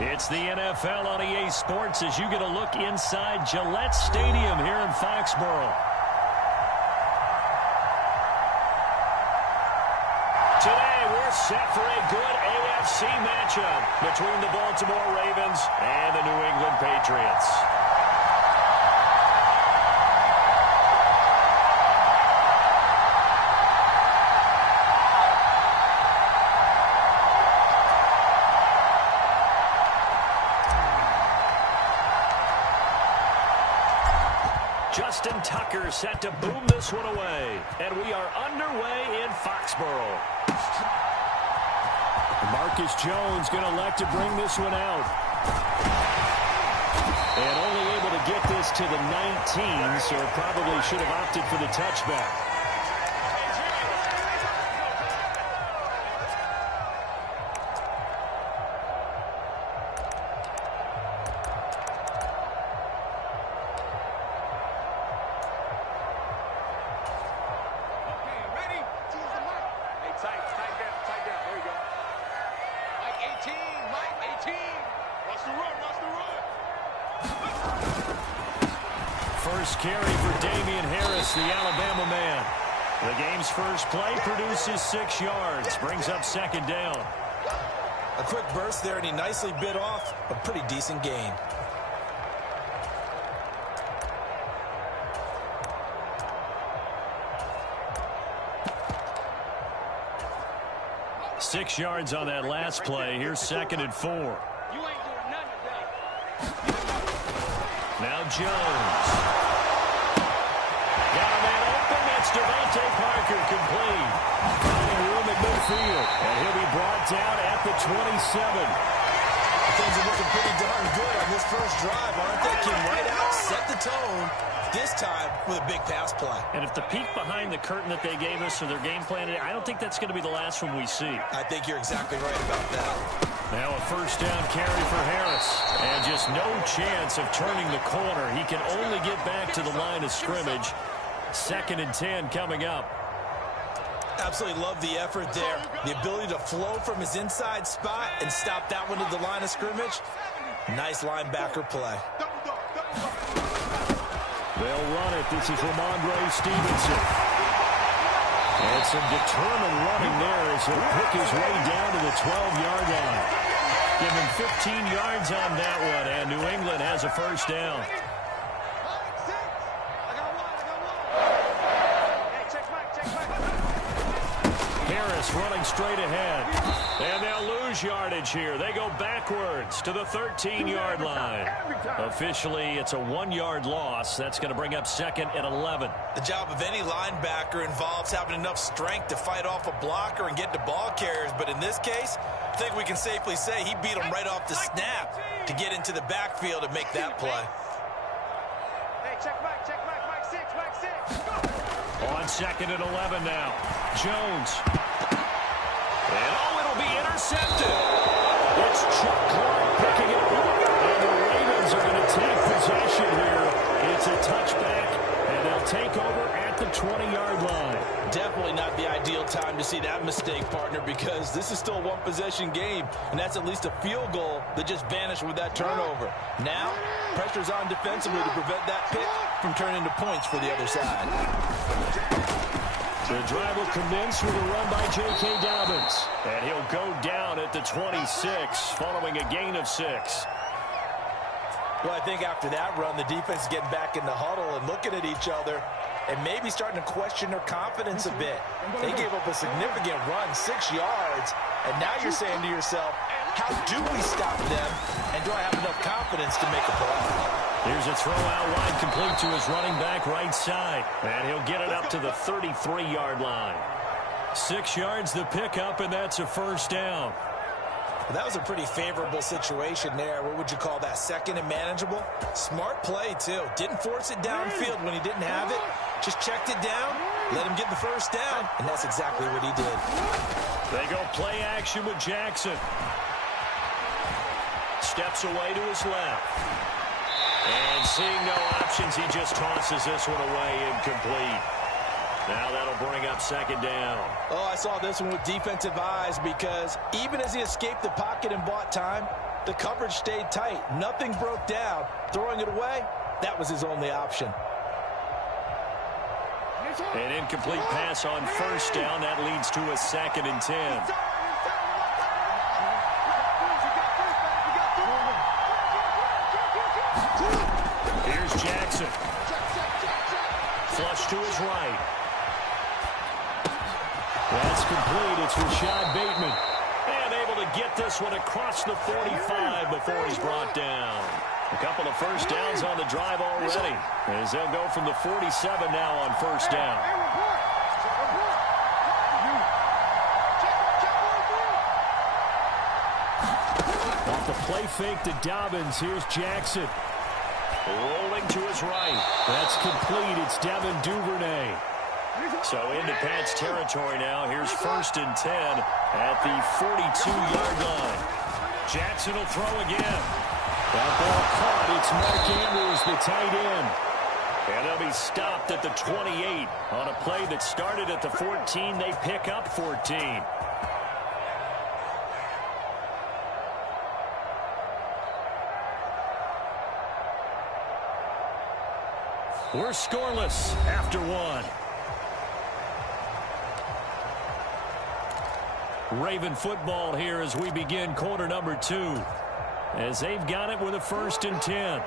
It's the NFL on EA Sports as you get a look inside Gillette Stadium here in Foxborough. Today we're set for a good AFC matchup between the Baltimore Ravens and the New England Patriots. Justin Tucker set to boom this one away. And we are underway in Foxborough. Marcus Jones going to elect to bring this one out. And only able to get this to the 19, so probably should have opted for the touchback. First carry for Damian Harris, the Alabama man. The game's first play produces 6 yards, brings up second down. A quick burst there, and he nicely bit off a pretty decent gain. Six yards on that last play. Here's 2nd and 4. Now Jones. Got a man open. That's Devontae Parker complete. Finding room at midfield. And he'll be brought down at the 27. Things are looking pretty darn good on this first drive, aren't they? Came right out, set the tone, this time with a big pass play. And if the peek behind the curtain that they gave us or their game plan, I don't think that's going to be the last one we see. I think you're exactly right about that. Now a first down carry for Harris. And just no chance of turning the corner. He can only get back to the line of scrimmage. 2nd and 10 coming up. Absolutely love the effort there. The ability to flow from his inside spot and stop that one to the line of scrimmage. Nice linebacker play. They'll run it. This is Ramondre Stevenson. And some determined running there as he'll pick his way down to the 12-yard line. Give him 15 yards on that one, and New England has a first down. Harris running straight ahead. And they'll lose yardage here. They go backwards to the 13-yard line. Officially, it's a 1-yard loss. That's going to bring up 2nd and 11. The job of any linebacker involves having enough strength to fight off a blocker and get to ball carriers. But in this case, I think we can safely say he beat him right off the snap to get into the backfield and make that play. Hey, check back, Mike 6, Mike 6. On 2nd and 11 now. Jones. And it'll be intercepted. It's Chuck Clark picking it up. And the Ravens are going to take possession here. It's a touchback, and they'll take over at the 20-yard line. Definitely not the ideal time to see that mistake, partner, because this is still a one-possession game, and that's at least a field goal that just vanished with that turnover. Now, pressure's on defensively to prevent that pick from turning into points for the other side. The drive will commence with a run by J.K. Dobbins. And he'll go down at the 26 following a gain of 6. Well, I think after that run, the defense is getting back in the huddle and looking at each other and maybe starting to question their confidence a bit. They gave up a significant run, 6 yards, and now you're saying to yourself, how do we stop them, and do I have enough confidence to make a play? Here's a throw out wide complete to his running back right side. And he'll get it up to the 33-yard line. 6 yards the pickup, and that's a first down. Well, that was a pretty favorable situation there. What would you call that? 2nd and manageable? Smart play, too. Didn't force it downfield when he didn't have it. Just checked it down, let him get the first down, and that's exactly what he did. They go play action with Jackson. Steps away to his left. And seeing no options, he just tosses this one away incomplete. Now that'll bring up 2nd down. Oh, I saw this one with defensive eyes because even as he escaped the pocket and bought time, The coverage stayed tight. Nothing broke down. Throwing it away, that was his only option. An incomplete pass on first down. That leads to a 2nd and 10. Here's Jackson. Flush to his right. That's complete. It's Rashad Bateman. And able to get this one across the 45 before he's brought down. A couple of first downs on the drive already, as they'll go from the 47 now on first down. Off the play fake to Dobbins. Here's Jackson. Rolling to his right. That's complete. It's Devin Duvernay. So into Pat's territory now. Here's 1st and 10 at the 42-yard line. Jackson will throw again. That ball caught. It's Mark Andrews, the tight end. And they'll be stopped at the 28. On a play that started at the 14, they pick up 14. We're scoreless after 1. Raven football here as we begin quarter number 2. As they've got it with a 1st and 10.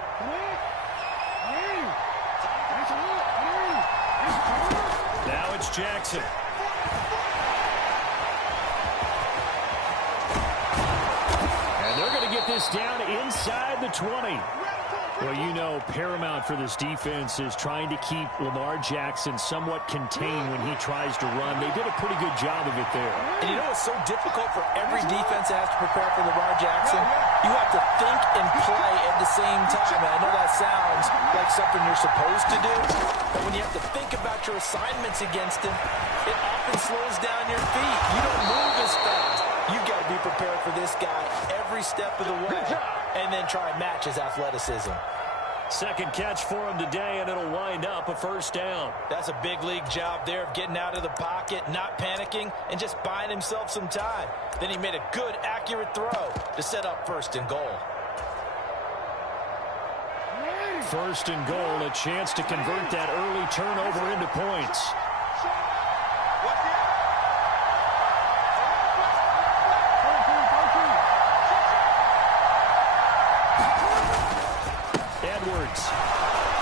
Now it's Jackson. And they're going to get this down inside the 20. Well, you know, paramount for this defense is trying to keep Lamar Jackson somewhat contained when he tries to run. They did a pretty good job of it there. And you know what's so difficult for every defense that has to prepare for Lamar Jackson? You have to think and play at the same time. And I know that sounds like something you're supposed to do, but when you have to think about your assignments against him, it often slows down your feet. You don't move as fast. You've got to be prepared for this guy every step of the way and then try and match his athleticism. 2nd catch for him today, and it'll wind up a 1st down. That's a big league job there of getting out of the pocket, not panicking, and just buying himself some time. Then he made a good, accurate throw to set up 1st and goal. 1st and goal, a chance to convert that early turnover into points.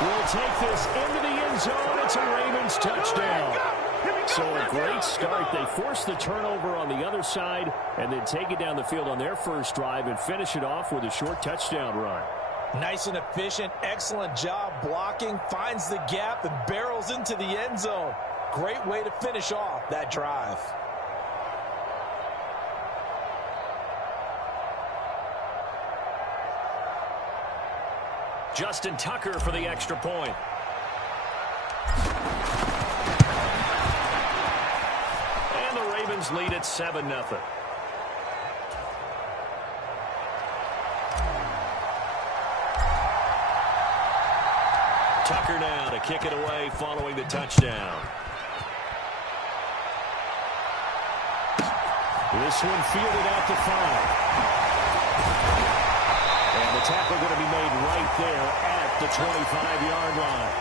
Will take this into the end zone. It's a Ravens touchdown. So a great start. They force the turnover on the other side and then take it down the field on their first drive and finish it off with a short touchdown run. Nice and efficient. Excellent job blocking. Finds the gap and barrels into the end zone. Great way to finish off that drive. Justin Tucker for the extra point. And the Ravens lead at 7-0. Tucker now to kick it away following the touchdown. This one fielded out to 5. And the tackle going to be made right there at the 25-yard line.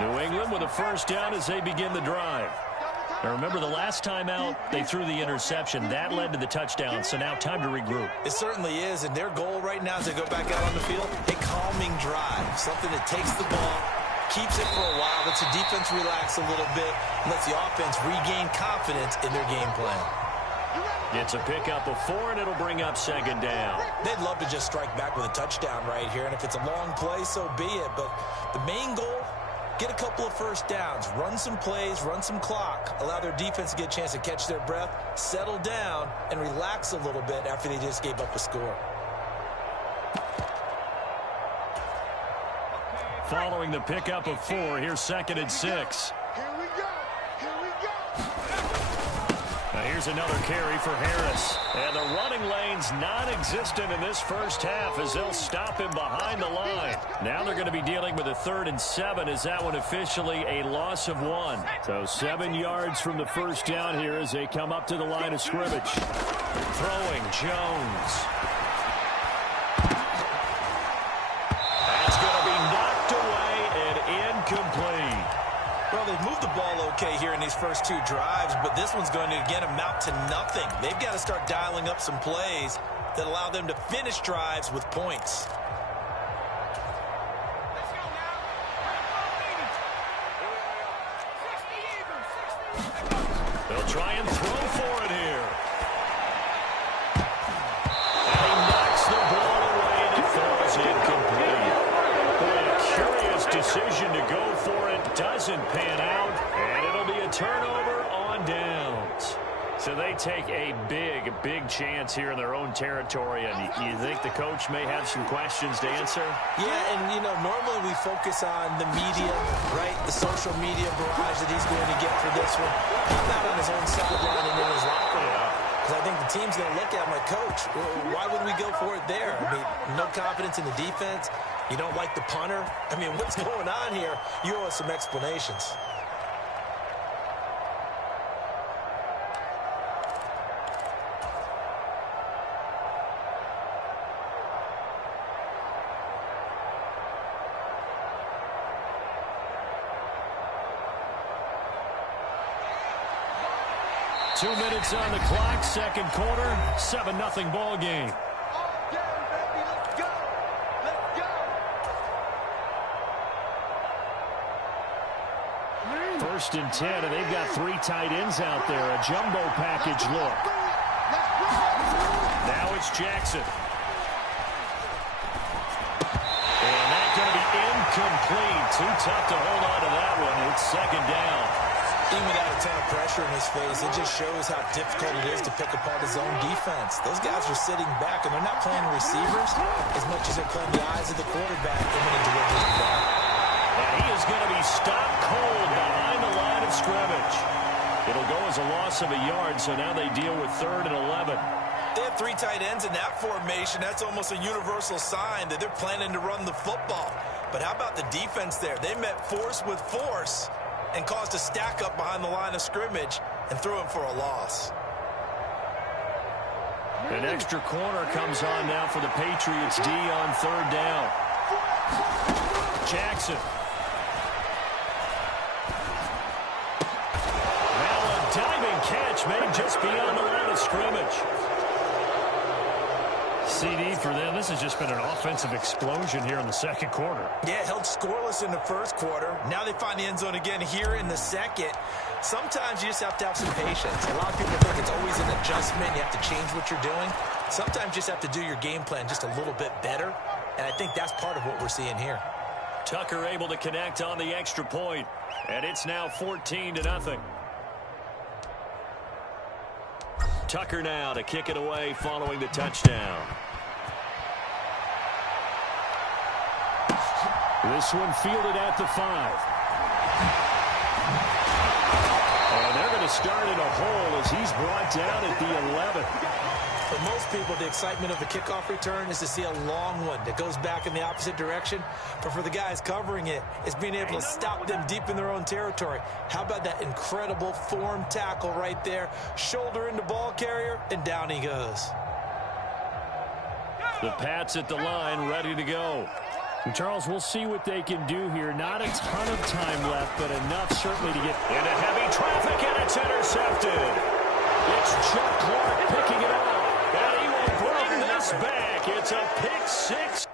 New England with a 1st down as they begin the drive. Now remember, the last time out, they threw the interception. That led to the touchdown, so now time to regroup. It certainly is, and their goal right now as they go back out on the field, a calming drive, something that takes the ball, keeps it for a while, lets the defense relax a little bit, and lets the offense regain confidence in their game plan. Gets a pickup of 4, and it'll bring up 2nd down. They'd love to just strike back with a touchdown right here, and if it's a long play, so be it. But the main goal, get a couple of 1st downs, run some plays, run some clock, allow their defense to get a chance to catch their breath, settle down, and relax a little bit after they just gave up a score. Following the pickup of 4, here's 2nd and 6. Here's another carry for Harris. And the running lane's non-existent in this first half as they'll stop him behind the line. Now they're going to be dealing with a 3rd and 7 as that one officially a loss of 1. So 7 yards from the first down here as they come up to the line of scrimmage. Throwing Jones. That's going to be knocked away and incomplete. Well, they've moved the ball okay here in these first 2 drives, but this one's going to, again, amount to nothing. They've got to start dialing up some plays that allow them to finish drives with points. They'll try and throw for it here. And he knocks the ball away and it falls incomplete. Boy, a curious decision to go for it. Doesn't pan out, and it'll be a turnover on downs. So they take a big chance here in their own territory, and you think the coach may have some questions to answer? Yeah, and, you know, normally we focus on the media, right? The social media barrage that he's going to get for this one. How about on his own sideline and in his locker room? Because I think the team's going to look at him like, Coach, why would we go for it there? I mean, no confidence in the defense. You don't like the punter? I mean, what's going on here? You owe us some explanations. Two minutes on the clock, second quarter, 7-0 ball game. First and 10, and they've got 3 tight ends out there. A jumbo package look. Now it's Jackson. And that's going to be incomplete. Too tough to hold on to that one. It's second down. Even without a ton of pressure in his face, it just shows how difficult it is to pick apart his own defense. Those guys are sitting back, and they're not playing receivers as much as they're playing the eyes of the quarterback and when he delivers the ball. And he is going to be stopped cold behind the line of scrimmage. It'll go as a loss of a yard, so now they deal with 3rd and 11. They have 3 tight ends in that formation. That's almost a universal sign that they're planning to run the football. But how about the defense there? They met force with force and caused a stack up behind the line of scrimmage and threw him for a loss. An extra corner comes on now for the Patriots D on 3rd down. Jackson. Now a diving catch made just beyond the line of scrimmage. CD for them. This has just been an offensive explosion here in the second quarter. Yeah, held scoreless in the first quarter. Now they find the end zone again here in the second. Sometimes you just have to have some patience. A lot of people think it's always an adjustment. You have to change what you're doing. Sometimes you just have to do your game plan just a little bit better. And I think that's part of what we're seeing here. Tucker able to connect on the extra point. And it's now 14-0. Tucker now to kick it away following the touchdown. This one fielded at the 5. And they're going to start in a hole as he's brought down at the 11. For most people, the excitement of the kickoff return is to see a long one that goes back in the opposite direction. But for the guys covering it, it's being able to stop them deep in their own territory. How about that incredible form tackle right there? Shoulder into ball carrier, and down he goes. The Pats at the line, ready to go. And Charles, we'll see what they can do here. Not a ton of time left, but enough certainly to get into heavy traffic, and it's intercepted. It's Chuck Clark picking it up. And he will bring this back. It's a pick 6.